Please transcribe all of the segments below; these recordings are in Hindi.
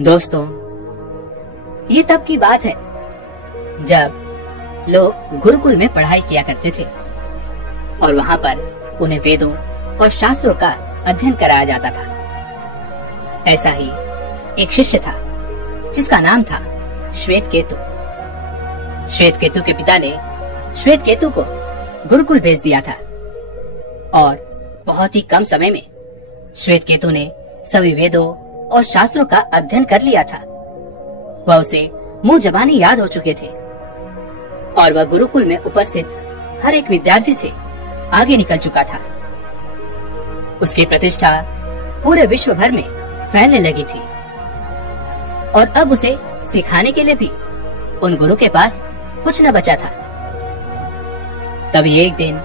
दोस्तों, ये तब की बात है जब लोग गुरुकुल में पढ़ाई किया करते थे और वहां पर उन्हें वेदों और शास्त्रों का अध्ययन कराया जाता था। ऐसा ही एक शिष्य था जिसका नाम था श्वेत केतु। श्वेत केतु के पिता ने श्वेत केतु को गुरुकुल भेज दिया था और बहुत ही कम समय में श्वेत केतु ने सभी वेदों और शास्त्रों का अध्ययन कर लिया था। वह उसे मुंह जबानी याद हो चुके थे और वह गुरुकुल में उपस्थित हर एक विद्यार्थी से आगे निकल चुका था। उसकी प्रतिष्ठा पूरे विश्व भर में फैलने लगी थी और अब उसे सिखाने के लिए भी उन गुरु के पास कुछ न बचा था। तभी एक दिन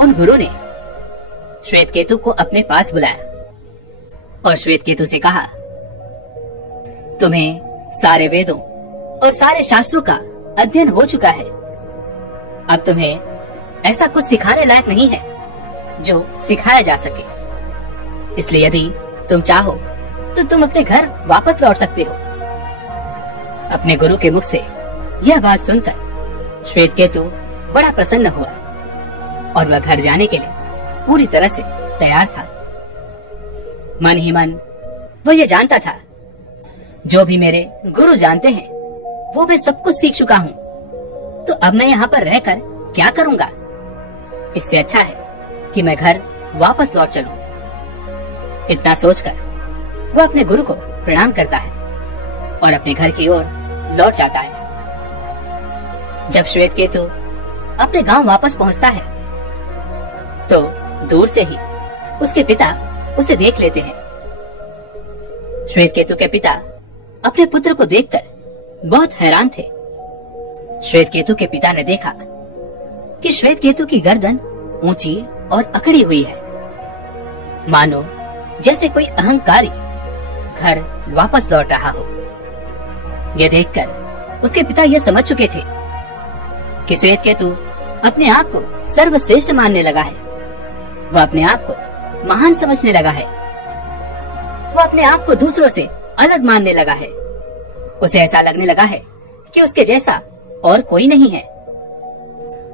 उन गुरु ने श्वेत केतु को अपने पास बुलाया और श्वेत केतु से कहा, तुम्हें सारे वेदों और सारे शास्त्रों का अध्ययन हो चुका है। अब तुम्हें ऐसा कुछ सिखाने लायक नहीं है जो सिखाया जा सके। इसलिए यदि तुम चाहो तो तुम अपने घर वापस लौट सकते हो। अपने गुरु के मुख से यह बात सुनकर श्वेत केतु बड़ा प्रसन्न हुआ और वह घर जाने के लिए पूरी तरह से तैयार था। मन ही मन वो ये जानता था, जो भी मेरे गुरु जानते हैं वो मैं सब कुछ सीख चुका हूँ, तो अब मैं यहाँ पर रहकर क्या करूँगा। इससे अच्छा है कि मैं घर वापस लौट चलूं। इतना सोचकर वो अपने गुरु को प्रणाम करता है और अपने घर की ओर लौट जाता है। जब श्वेत केतु अपने गांव वापस पहुंचता है तो दूर से ही उसके पिता उसे देख लेते हैं। श्वेत केतु के पिता अपने पुत्र को देखकर बहुत हैरान थे। श्वेत केतु के पिता ने देखा कि श्वेत केतु की गर्दन ऊंची और अकड़ी हुई है, मानो जैसे कोई अहंकारी घर वापस लौट रहा हो। यह देखकर उसके पिता यह समझ चुके थे कि श्वेत केतु अपने आप को सर्वश्रेष्ठ मानने लगा है। वह अपने आप को महान समझने लगा है। वो अपने आप को दूसरों से अलग मानने लगा है। उसे ऐसा लगने लगा है कि उसके जैसा और कोई नहीं है।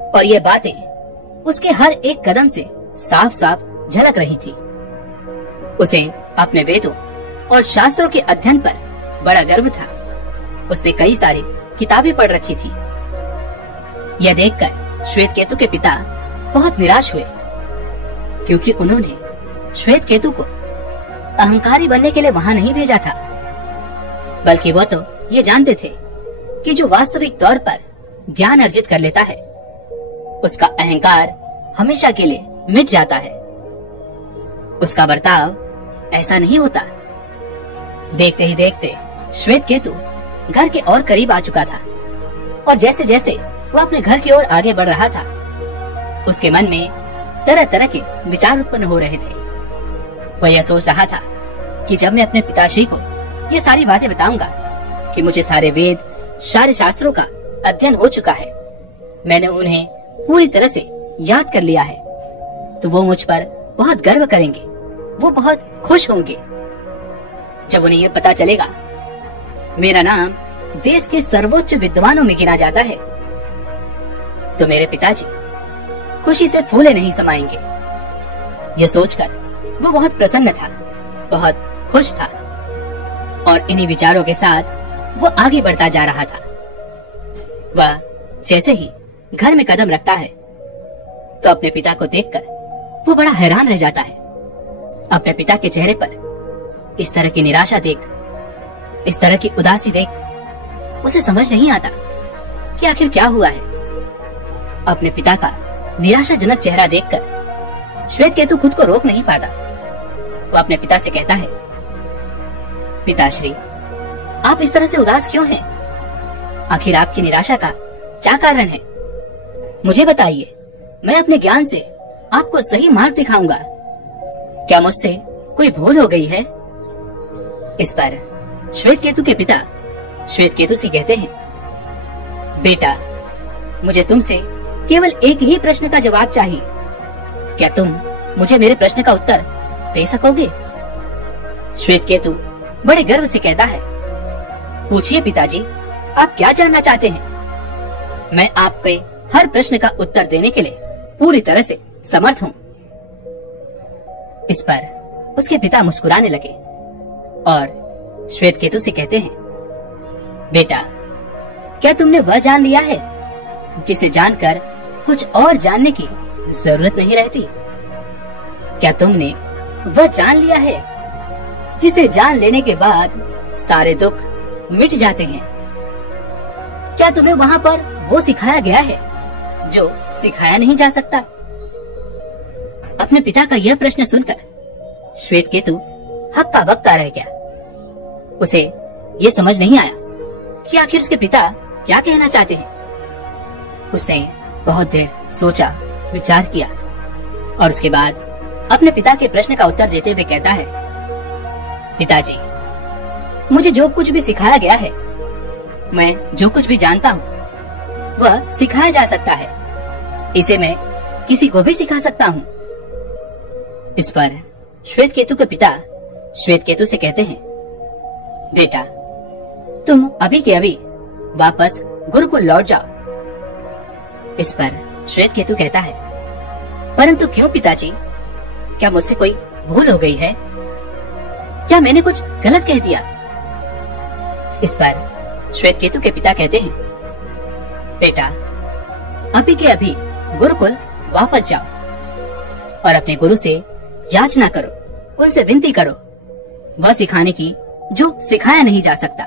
और ये बातें उसके हर एक कदम से साफ साफ झलक रही थी। उसे अपने वेदों और शास्त्रों के अध्ययन पर बड़ा गर्व था। उसने कई सारी किताबें पढ़ रखी थी। यह देखकर श्वेत केतु के पिता बहुत निराश हुए, क्योंकि उन्होंने श्वेत केतु को अहंकारी बनने के लिए वहां नहीं भेजा था, बल्कि वो तो ये जानते थे कि जो वास्तविक तौर पर ज्ञान अर्जित कर लेता है उसका अहंकार हमेशा के लिए मिट जाता है। उसका बर्ताव ऐसा नहीं होता। देखते ही देखते श्वेत केतु घर के और करीब आ चुका था और जैसे जैसे वो अपने घर की ओर आगे बढ़ रहा था, उसके मन में तरह तरह के विचार उत्पन्न हो रहे थे। वह यह सोच रहा था कि जब मैं अपने पिताश्री को ये सारी बातें बताऊंगा कि मुझे सारे वेद, सारे शास्त्रों का अध्ययन हो चुका है, मैंने उन्हें पूरी तरह से याद कर लिया है, तो वो मुझ पर बहुत गर्व करेंगे, वो बहुत खुश होंगे। जब उन्हें ये पता चलेगा मेरा नाम देश के सर्वोच्च विद्वानों में गिना जाता है, तो मेरे पिताजी खुशी से फूले नहीं समाएंगे। यह सोचकर वो बहुत प्रसन्न था, बहुत खुश था और इन्हीं विचारों के साथ वो आगे बढ़ता जा रहा था। वह जैसे ही घर में कदम रखता है तो अपने पिता को देखकर वो बड़ा हैरान रह जाता है। अपने पिता के चेहरे पर इस तरह की निराशा देख, इस तरह की उदासी देख उसे समझ नहीं आता कि आखिर क्या हुआ है। अपने पिता का निराशाजनक चेहरा देखकर श्वेत केतु खुद को रोक नहीं पाता। वो अपने पिता से कहता है, पिताश्री, आप इस तरह से उदास क्यों हैं? आखिर आपकी निराशा का क्या कारण है? मुझे बताइए, मैं अपने ज्ञान से आपको सही मार्ग दिखाऊंगा। क्या मुझसे कोई भूल हो गई है? इस पर श्वेत केतु के पिता श्वेत केतु से कहते हैं, बेटा, मुझे तुमसे केवल एक ही प्रश्न का जवाब चाहिए। क्या तुम मुझे मेरे प्रश्न का उत्तर दे सकोगे? श्वेत केतु बड़े गर्व से कहता है, पूछिए पिताजी, आप क्या जानना चाहते हैं? मैं आपके हर प्रश्न का उत्तर देने के लिए पूरी तरह से समर्थ हूँ। इस पर उसके पिता मुस्कुराने लगे और श्वेतकेतु से कहते हैं, बेटा, क्या तुमने वह जान लिया है जिसे जानकर कुछ और जानने की जरूरत नहीं रहती? क्या तुमने वह जान लिया है जिसे जान लेने के बाद सारे दुख मिट जाते हैं? क्या तुम्हें वहाँ पर वो सिखाया गया है जो सिखाया नहीं जा सकता? अपने पिता का यह प्रश्न सुनकर श्वेतकेतु हक्का बक्का रह गया। उसे ये समझ नहीं आया कि आखिर उसके पिता क्या कहना चाहते हैं। उसने बहुत देर सोचा, विचार किया और उसके बाद अपने पिता के प्रश्न का उत्तर देते हुए कहता है, पिताजी, मुझे जो कुछ भी सिखाया गया है, मैं जो कुछ भी जानता हूँ, वह सिखाया जा सकता है। इसे मैं किसी को भी सिखा सकता हूँ। इस पर श्वेतकेतु के पिता श्वेतकेतु से कहते हैं, बेटा, तुम अभी के अभी वापस गुरुकुल लौट जाओ। इस पर श्वेतकेतु कहता है, परंतु क्यों पिताजी? क्या मुझसे कोई भूल हो गई है? क्या मैंने कुछ गलत कह दिया? इस पर श्वेतकेतु के पिता कहते हैं, बेटा, अभी के अभी गुरुकुल वापस जाओ और अपने गुरु से याचना करो, उनसे विनती करो, वह सिखाने की जो सिखाया नहीं जा सकता।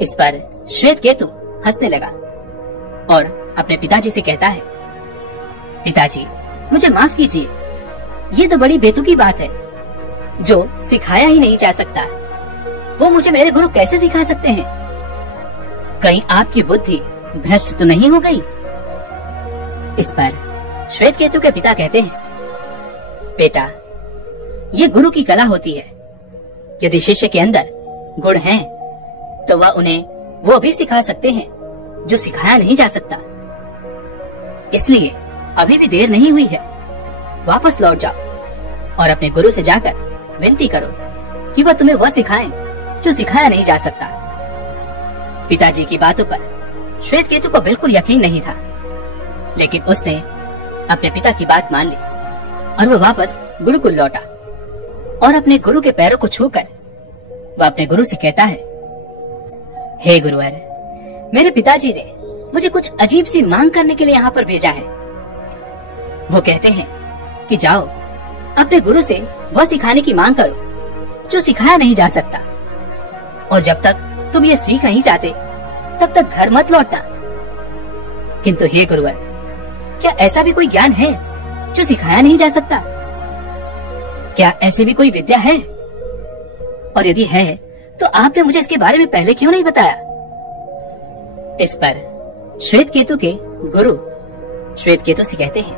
इस पर श्वेतकेतु हंसने लगा और अपने पिताजी से कहता है, पिताजी, मुझे माफ कीजिए, ये तो बड़ी बेतुकी बात है। जो सिखाया ही नहीं जा सकता, वो मुझे मेरे गुरु कैसे सिखा सकते हैं? कहीं आपकी बुद्धि भ्रष्ट तो नहीं हो गई? इस पर श्वेतकेतु के पिता कहते हैं, बेटा, ये गुरु की कला होती है। यदि शिष्य के अंदर गुण हैं, तो वह उन्हें वो भी सिखा सकते हैं जो सिखाया नहीं जा सकता। इसलिए अभी भी देर नहीं हुई है, वापस लौट जाओ और अपने गुरु से जाकर विनती करो कि वह तुम्हें वह सिखाएं जो सिखाया नहीं जा सकता। पिताजी की बातों पर श्वेतकेतु को बिल्कुल यकीन नहीं था, लेकिन उसने अपने पिता की बात मान ली और वह वापस गुरुकुल लौटा और अपने गुरु के पैरों को छूकर वह अपने गुरु से कहता है, हे गुरुवर, मेरे पिताजी ने मुझे कुछ अजीब सी मांग करने के लिए यहाँ पर भेजा है। वो कहते हैं कि जाओ अपने गुरु से वह सिखाने की मांग करो जो सिखाया नहीं जा सकता, और जब तक तुम ये सीख नहीं जाते तब तक घर मत लौटना। किंतु हे गुरुवर, क्या ऐसा भी कोई ज्ञान है जो सिखाया नहीं जा सकता? क्या ऐसी भी कोई विद्या है? और यदि है तो आपने मुझे इसके बारे में पहले क्यों नहीं बताया? इस पर श्वेतकेतु के गुरु श्वेतकेतु से कहते हैं,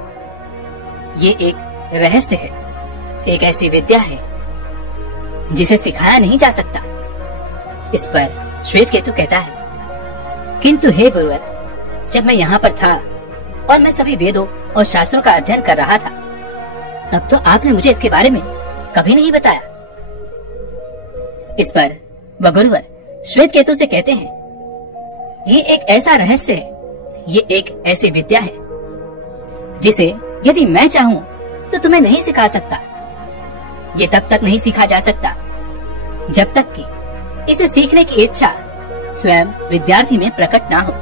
ये एक रहस्य है, एक ऐसी विद्या है जिसे सिखाया नहीं जा सकता। इस पर श्वेतकेतु कहता है, किंतु हे गुरुवर, जब मैं यहाँ पर था और मैं सभी वेदों और शास्त्रों का अध्ययन कर रहा था, तब तो आपने मुझे इसके बारे में कभी नहीं बताया। इस पर वह गुरुवर श्वेतकेतु से कहते हैं, ये एक ऐसा रहस्य है, ये एक ऐसी विद्या है जिसे यदि मैं चाहूं तो तुम्हें नहीं सिखा सकता। ये तब तक नहीं सीखा जा सकता जब तक कि इसे सीखने की इच्छा स्वयं विद्यार्थी में प्रकट ना हो।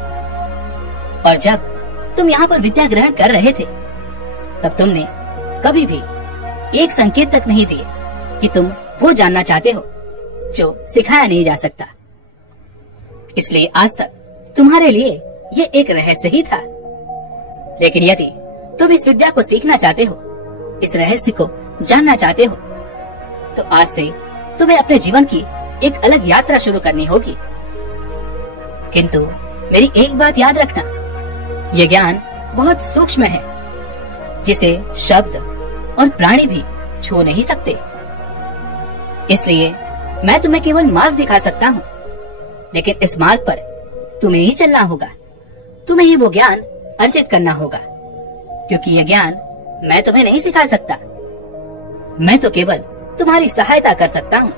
और जब तुम यहाँ पर विद्या ग्रहण कर रहे थे, तब तुमने कभी भी एक संकेत तक नहीं दिए कि तुम वो जानना चाहते हो जो सिखाया नहीं जा सकता। इसलिए आज तक तुम्हारे लिए ये एक रहस्य ही था। लेकिन यदि तुम इस विद्या को सीखना चाहते हो, इस रहस्य को जानना चाहते हो, तो आज से तुम्हें अपने जीवन की एक अलग यात्रा शुरू करनी होगी। किंतु मेरी एक बात याद रखना, ये ज्ञान बहुत सूक्ष्म है, जिसे शब्द और प्राणी भी छू नहीं सकते। इसलिए मैं तुम्हें केवल मार्ग दिखा सकता हूँ, लेकिन इस मार्ग पर तुम्हें ही चलना होगा, तुम्हें ही वो ज्ञान अर्जित करना होगा, क्योंकि ये ज्ञान मैं तुम्हें नहीं सिखा सकता। मैं तो केवल तुम्हारी सहायता कर सकता हूँ।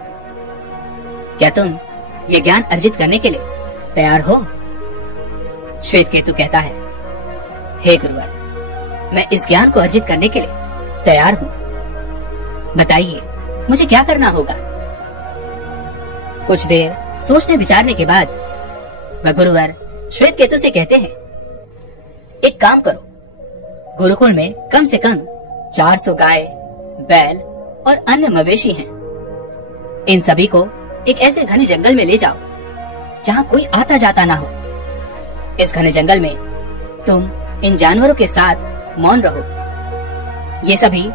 क्या तुम ये ज्ञान अर्जित करने के लिए तैयार हो? श्वेत केतु कहता है, हे गुरुवर, मैं इस ज्ञान को अर्जित करने के लिए तैयार हूँ। बताइए मुझे क्या करना होगा? कुछ देर सोचने विचारने के बाद वह गुरुवर श्वेत केतु से कहते हैं, एक काम करो, गुरुकुल में कम से कम 400 गाय, बैल और अन्य मवेशी हैं। इन सभी को एक ऐसे घने जंगल में ले जाओ जहाँ कोई आता जाता ना हो। इस घने जंगल में तुम इन जानवरों के साथ मौन रहो। ये सभी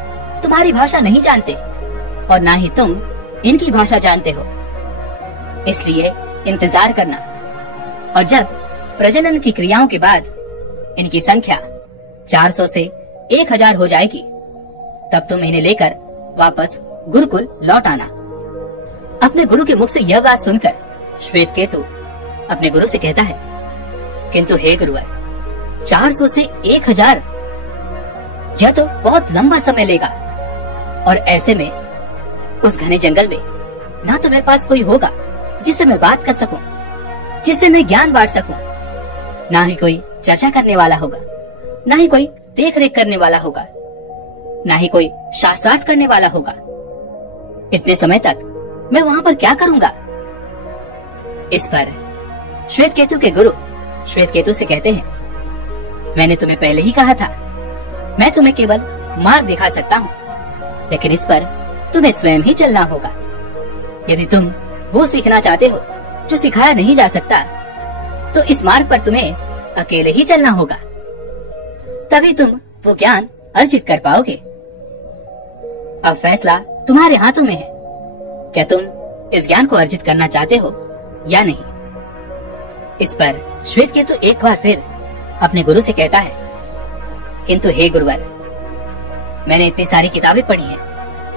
तुम्हारी भाषा नहीं जानते और ना ही तुम इनकी भाषा जानते हो, इसलिए इंतजार करना। और जब प्रजनन की क्रियाओं के बाद इनकी संख्या 400 से 1000 हो जाएगी, तब तुम इन्हें लेकर वापस गुरुकुल लौट आना। अपने गुरु के मुख से यह बात सुनकर श्वेत केतु अपने गुरु से कहता है, किंतु हे गुरुवर, 400 से 1000 यह तो बहुत लंबा समय लेगा, और ऐसे में उस घने जंगल में ना तो मेरे पास कोई होगा जिससे मैं बात कर सकूं, जिससे मैं ज्ञान बांट सकूं, ना ही कोई चर्चा करने वाला होगा, ना ही कोई देख रेख करने वाला होगा, ना ही कोई शास्त्रार्थ करने वाला होगा। इतने समय तक मैं वहां पर क्या करूंगा? इस पर श्वेत केतु के गुरु श्वेत केतु से कहते हैं, मैंने तुम्हें पहले ही कहा था, मैं तुम्हें केवल मार्ग दिखा सकता हूँ, लेकिन इस पर तुम्हें स्वयं ही चलना होगा। यदि तुम वो सीखना चाहते हो जो सिखाया नहीं जा सकता, तो इस मार्ग पर तुम्हें अकेले ही चलना होगा, तभी तुम वो ज्ञान अर्जित कर पाओगे। अब फैसला तुम्हारे हाथों में है, क्या तुम इस ज्ञान को अर्जित करना चाहते हो या नहीं? इस पर श्वेत केतु एक बार फिर अपने गुरु से कहता है, किंतु हे गुरुवर, मैंने इतनी सारी किताबें पढ़ी हैं,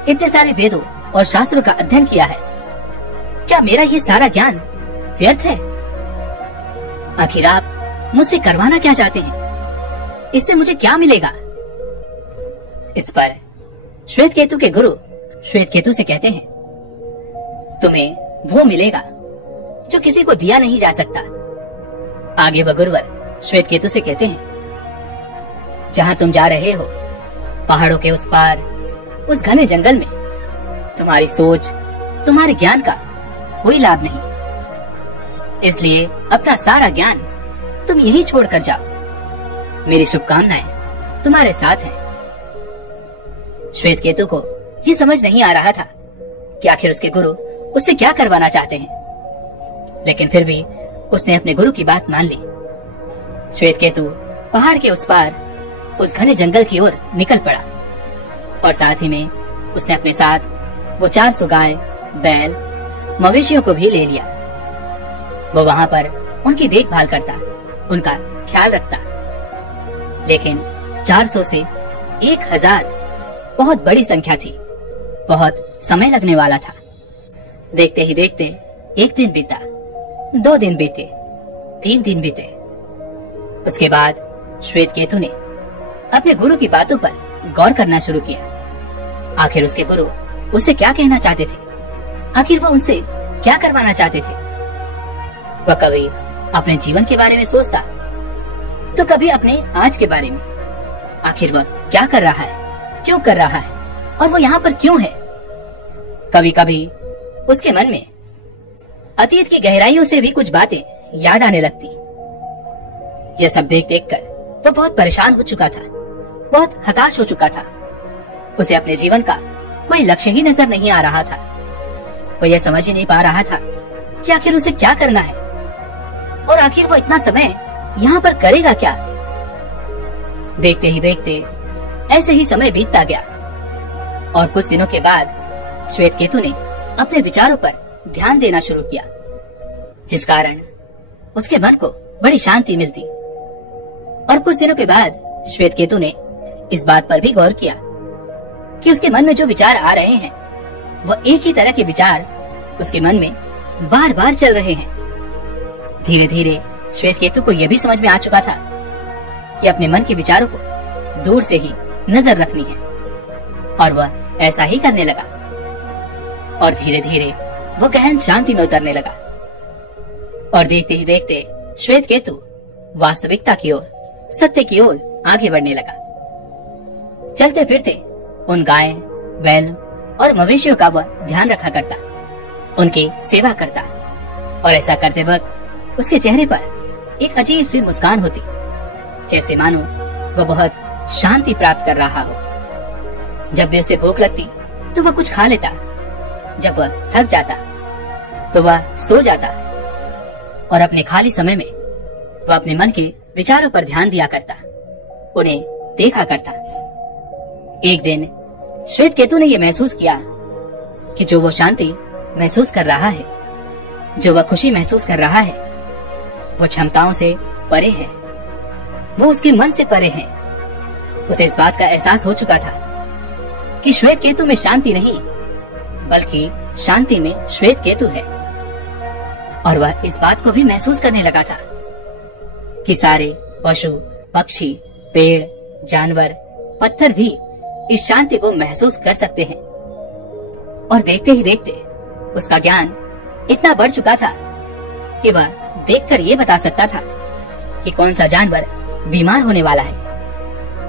इतने सारे वेदों और शास्त्रों का अध्ययन किया है, क्या मेरा ये सारा ज्ञान व्यर्थ है? आखिर आप मुझसे करवाना क्या चाहते हैं? इससे मुझे क्या मिलेगा? इस पर श्वेत केतु के गुरु श्वेत केतु से कहते हैं, तुम्हें वो मिलेगा जो किसी को दिया नहीं जा सकता। आगे वह गुरुवर श्वेत केतु से कहते हैं, जहां तुम जा रहे हो, पहाड़ों के उस पार, उस घने जंगल में, तुम्हारी सोच, तुम्हारे ज्ञान का कोई लाभ नहीं। इसलिए अपना सारा ज्ञान तुम यही छोड़कर जाओ। मेरी शुभकामनाएं तुम्हारे साथ हैं। श्वेत केतु को ये समझ नहीं आ रहा था कि आखिर उसके गुरु उससे क्या करवाना चाहते हैं, लेकिन फिर भी उसने अपने गुरु की बात मान ली। श्वेत केतु पहाड़ के उस पार, उस घने जंगल की ओर निकल पड़ा, और साथ ही में उसने अपने साथ वो 400 गाय, बैल, मवेशियों को भी ले लिया। वो वहां पर उनकी देखभाल करता, उनका ख्याल रखता। लेकिन 400 से 1000 बहुत बड़ी संख्या थी, बहुत समय लगने वाला था। देखते ही देखते 1 दिन बीता, 2 दिन बीते, 3 दिन बीते। उसके बाद श्वेत केतु ने अपने गुरु की बातों पर गौर करना शुरू किया। आखिर उसके गुरु उससे क्या कहना चाहते थे? आखिर वो उनसे क्या करवाना चाहते थे? वह कभी अपने जीवन के बारे में सोचता, तो कभी अपने आज के बारे में। आखिर वह क्या कर रहा है, क्यों कर रहा है, और वो यहाँ पर क्यों है? कभी कभी उसके मन में अतीत की गहराइयों से भी कुछ बातें याद आने लगती। यह सब देख देख कर वो बहुत परेशान हो चुका था, बहुत हताश हो चुका था। उसे अपने जीवन का कोई लक्ष्य ही नजर नहीं आ रहा था। वो यह समझ ही नहीं पा रहा था कि आखिर उसे क्या करना है, और आखिर वो इतना समय यहाँ पर करेगा क्या। देखते ही देखते ऐसे ही समय बीतता गया, और कुछ दिनों के बाद श्वेत केतु ने अपने विचारों पर ध्यान देना शुरू किया, जिस कारण उसके मन को बड़ी शांति मिलती। और कुछ दिनों के बाद श्वेत केतु ने इस बात पर भी गौर किया कि उसके मन में जो विचार आ रहे हैं, वह एक ही तरह के विचार उसके मन में बार बार चल रहे हैं। धीरे धीरे श्वेत केतु को यह भी समझ में आ चुका था कि अपने मन के विचारों को दूर से ही नजर रखनी है, और वह ऐसा ही करने लगा। और धीरे धीरे वो गहन शांति में उतरने लगा। और देखते ही देखते श्वेत केतु वास्तविकता की ओर, सत्य की ओर आगे बढ़ने लगा। चलते फिरते उन गाय, बैल और मवेशियों का वह ध्यान रखा करता, उनकी सेवा करता, और ऐसा करते वक्त उसके चेहरे पर एक अजीब सी मुस्कान होती, जैसे मानो वह बहुत शांति प्राप्त कर रहा हो। जब भी उसे भूख लगती तो वह कुछ खा लेता, जब वह थक जाता तो वह सो जाता, और अपने खाली समय में वह अपने मन के विचारों पर ध्यान दिया करता, उन्हें देखा करता। एक दिन श्वेत केतु ने यह महसूस किया कि जो वो शांति महसूस कर रहा है, जो वह खुशी महसूस कर रहा है, वो क्षमताओं से परे है, वो उसके मन से परे है। उसे इस बात का एहसास हो चुका था कि श्वेत केतु में शांति नहीं, बल्कि शांति में श्वेत केतु है। और वह इस बात को भी महसूस करने लगा था कि सारे पशु, पक्षी, पेड़, जानवर, पत्थर भी इस शांति को महसूस कर सकते हैं। और देखते ही देखते उसका ज्ञान इतना बढ़ चुका था कि वह देखकर ये बता सकता था कि कौन सा जानवर बीमार होने वाला है,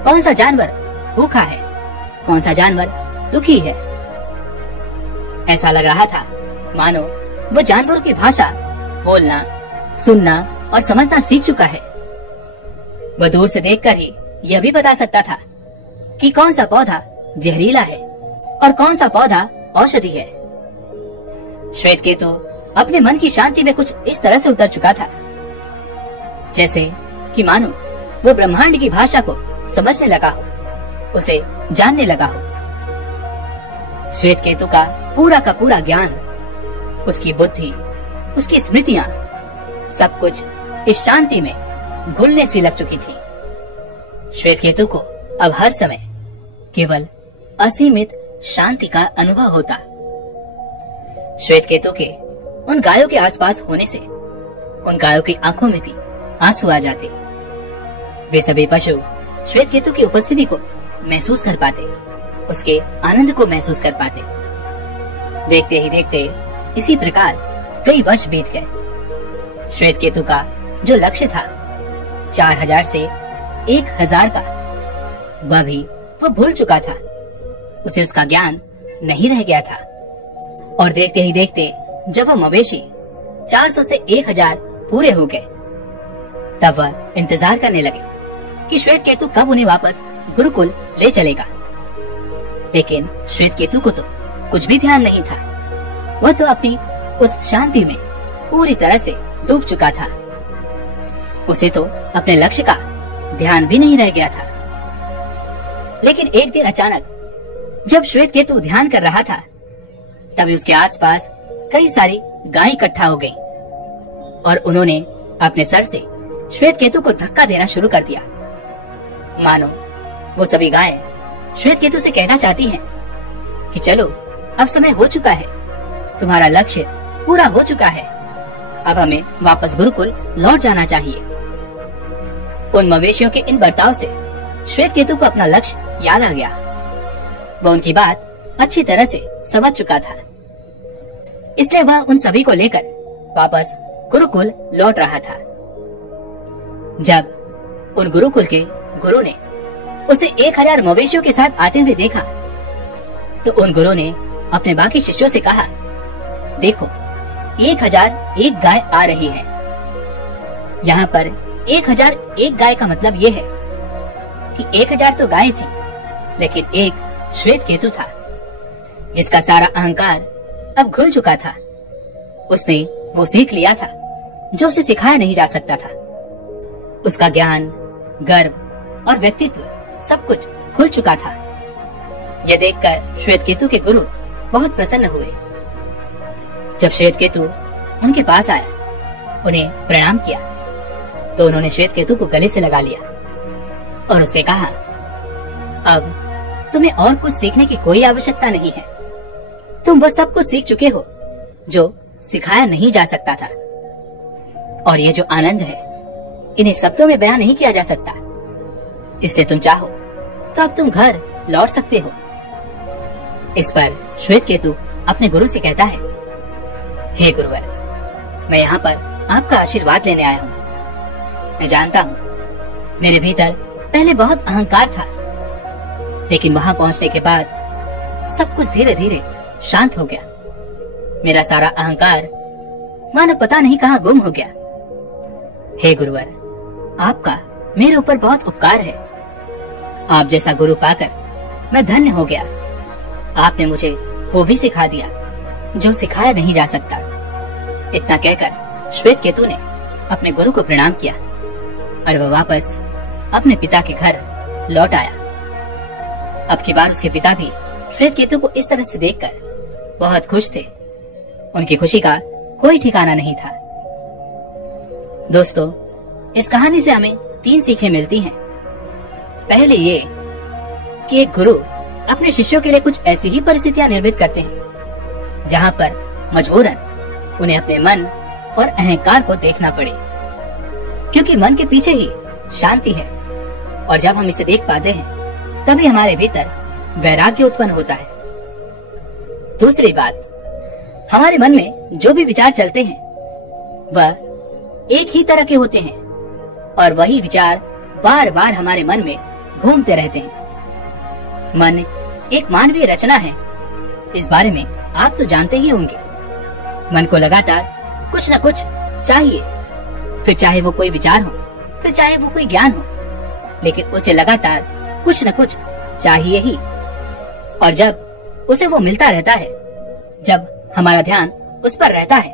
कौन सा जानवर भूखा है, कौन सा जानवर दुखी है। ऐसा लग रहा था मानो वो जानवरों की भाषा बोलना, सुनना और समझना सीख चुका है। वह दूर से देखकर ही यह भी बता सकता था कि कौन सा पौधा जहरीला है और कौन सा पौधा औषधि है। श्वेत केतु अपने मन की शांति में कुछ इस तरह से उतर चुका था, जैसे कि मानो वो ब्रह्मांड की भाषा को समझने लगा हो, उसे जानने लगा हो। श्वेत केतु का पूरा ज्ञान, उसकी बुद्धि, उसकी स्मृतियां, सब कुछ इस शांति में घुलने सी लग चुकी थी। श्वेत केतु को अब हर समय केवल असीमित शांति का अनुभव होता। श्वेत केतु के उन गायों के आसपास होने से उन गायों की आंखों में भी आंसू आ जाते। वे सभी पशु श्वेत केतु की उपस्थिति को महसूस कर पाते, उसके आनंद को महसूस कर पाते। देखते ही देखते इसी प्रकार कई वर्ष बीत गए। श्वेत केतु का जो लक्ष्य था 4000 से 1000 का, वह भी वो भूल चुका था। उसे उसका ज्ञान नहीं रह गया था। और देखते ही देखते जब वह मवेशी 400 से 1000 पूरे हो गए, तब वह इंतजार करने लगे कि श्वेत केतु कब उन्हें वापस गुरुकुल ले चलेगा। लेकिन श्वेत केतु को तो कुछ भी ध्यान नहीं था। वह तो अपनी उस शांति में पूरी तरह से डूब चुका था। उसे तो अपने लक्ष्य का ध्यान भी नहीं रह गया था। लेकिन एक दिन अचानक जब श्वेत केतु ध्यान कर रहा था, तभी उसके आसपास कई सारी गाय इकट्ठा हो गईं और उन्होंने अपने सर से श्वेत केतु को धक्का देना शुरू कर दिया। मानो वो सभी गायें श्वेत केतु से कहना चाहती हैं कि चलो, अब समय हो चुका है, तुम्हारा लक्ष्य पूरा हो चुका है, अब हमें वापस गुरुकुल लौट जाना चाहिए। उन मवेशियों के इन बर्ताव से श्वेत केतु को अपना लक्ष्य याद आ गया। वह उनकी बात अच्छी तरह से समझ चुका था, इसलिए वह उन सभी को लेकर वापस गुरुकुल लौट रहा था। जब उन गुरुकुल के गुरु ने उसे 1000 मवेशियों के साथ आते हुए देखा, तो उन गुरु ने अपने बाकी शिष्यों से कहा, देखो 1001 गाय आ रही है। यहाँ पर 1001 गाय का मतलब ये है कि 1000 तो गाय थी, लेकिन एक श्वेत केतु था जिसका सारा अहंकार अब घुल चुका था। उसने वो सीख लिया था जो उसे सिखाया नहीं जा सकता था। उसका ज्ञान, गर्व और व्यक्तित्व सब कुछ खुल चुका था। यह देखकर श्वेत केतु के गुरु बहुत प्रसन्न हुए। जब श्वेत केतु उनके पास आया, उन्हें प्रणाम किया, तो उन्होंने श्वेत केतु को गले से लगा लिया और उससे कहा, अब तुम्हें और कुछ सीखने की कोई आवश्यकता नहीं है। तुम वह सब कुछ सीख चुके हो जो सिखाया नहीं जा सकता था। और ये जो आनंद है, इन्हें शब्दों में बयां नहीं किया जा सकता। इसलिए तुम चाहो तो अब तुम घर लौट सकते हो। इस पर श्वेत केतु अपने गुरु से कहता है, हे गुरुवर, मैं यहाँ पर आपका आशीर्वाद लेने आया हूँ। मैं जानता हूँ मेरे भीतर पहले बहुत अहंकार था, लेकिन वहां पहुंचने के बाद सब कुछ धीरे धीरे शांत हो गया। मेरा सारा अहंकार मानो पता नहीं कहाँ गुम हो गया। हे गुरुवर, आपका मेरे ऊपर बहुत उपकार है। आप जैसा गुरु पाकर मैं धन्य हो गया। आपने मुझे वो भी सिखा दिया जो सिखाया नहीं जा सकता। इतना कहकर श्वेतकेतु ने अपने गुरु को प्रणाम किया और वह वापस अपने पिता के घर लौट आया। अब की बार उसके पिता भी श्वेतकेतु को इस तरह से देखकर बहुत खुश थे। उनकी खुशी का कोई ठिकाना नहीं था। दोस्तों, इस कहानी से हमें 3 सीखें मिलती हैं। पहले ये कि एक गुरु अपने शिष्यों के लिए कुछ ऐसी ही परिस्थितियां निर्मित करते हैं जहां पर मजबूरन उन्हें अपने मन और अहंकार को देखना पड़े, क्योंकि मन के पीछे ही शांति है और जब हम इसे देख पाते हैं तभी हमारे भीतर वैराग्य उत्पन्न होता है। दूसरी बात, हमारे मन में जो भी विचार चलते हैं वह एक ही तरह के होते हैं और वही विचार बार बार हमारे मन में घूमते रहते हैं। मन एक मानवीय रचना है, इस बारे में आप तो जानते ही होंगे। मन को लगातार कुछ न कुछ चाहिए, फिर चाहे वो कोई विचार हो, फिर चाहे वो कोई ज्ञान हो, लेकिन उसे लगातार कुछ न कुछ चाहिए ही। और जब उसे वो मिलता रहता है, जब हमारा ध्यान उस पर रहता है,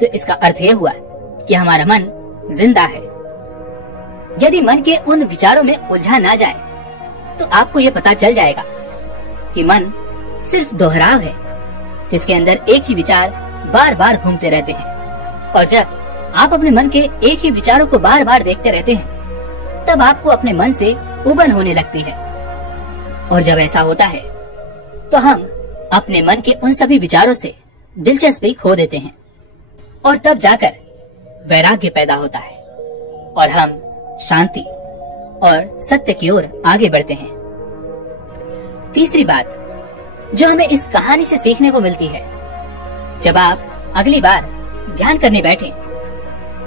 तो इसका अर्थ ये हुआ कि हमारा मन जिंदा है। यदि मन के उन विचारों में उलझा ना जाए तो आपको ये पता चल जाएगा कि मन सिर्फ दोहराव है, जिसके अंदर एक ही विचार बार बार घूमते रहते हैं। और जब आप अपने मन के एक ही विचारों को बार बार देखते रहते हैं, तब आपको अपने मन से उबन होने लगती है। और जब ऐसा होता है तो हम अपने मन के उन सभी विचारों से दिलचस्पी खो देते हैं और तब जाकर वैराग्य पैदा होता है और हम शांति और सत्य की ओर आगे बढ़ते हैं। तीसरी बात जो हमें इस कहानी से सीखने को मिलती है, जब आप अगली बार ध्यान करने बैठे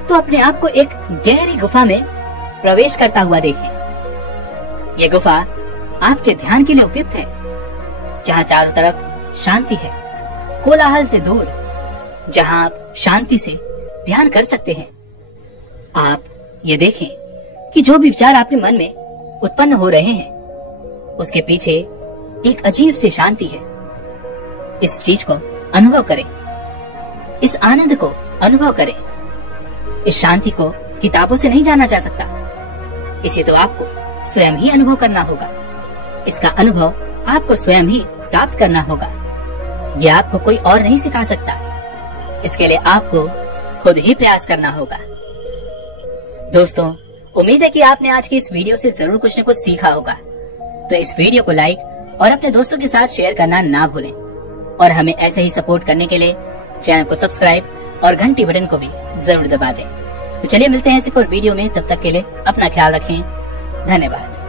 तो अपने आप को एक गहरी गुफा में प्रवेश करता हुआ देखिए। ये गुफा आपके ध्यान के लिए उपयुक्त है, जहाँ चारों तरफ शांति है, कोलाहल से दूर, जहाँ आप शांति से ध्यान कर सकते हैं। आप ये देखें कि जो भी विचार आपके मन में उत्पन्न हो रहे हैं, उसके पीछे एक अजीब सी शांति है। इस चीज को अनुभव करें, इस आनंद को अनुभव करें। इस शांति को किताबों से नहीं जाना जा सकता, इसे तो आपको स्वयं ही अनुभव करना होगा। इसका अनुभव आपको स्वयं ही प्राप्त करना होगा। यह आपको कोई और नहीं सिखा सकता। इसके लिए आपको खुद ही प्रयास करना होगा। दोस्तों, उम्मीद है कि आपने आज की इस वीडियो से जरूर कुछ न कुछ सीखा होगा। तो इस वीडियो को लाइक और अपने दोस्तों के साथ शेयर करना ना भूलें और हमें ऐसे ही सपोर्ट करने के लिए चैनल को सब्सक्राइब और घंटी बटन को भी जरूर दबा दें। तो चलिए मिलते हैं ऐसे कोई वीडियो में, तब तक के लिए अपना ख्याल रखें। धन्यवाद।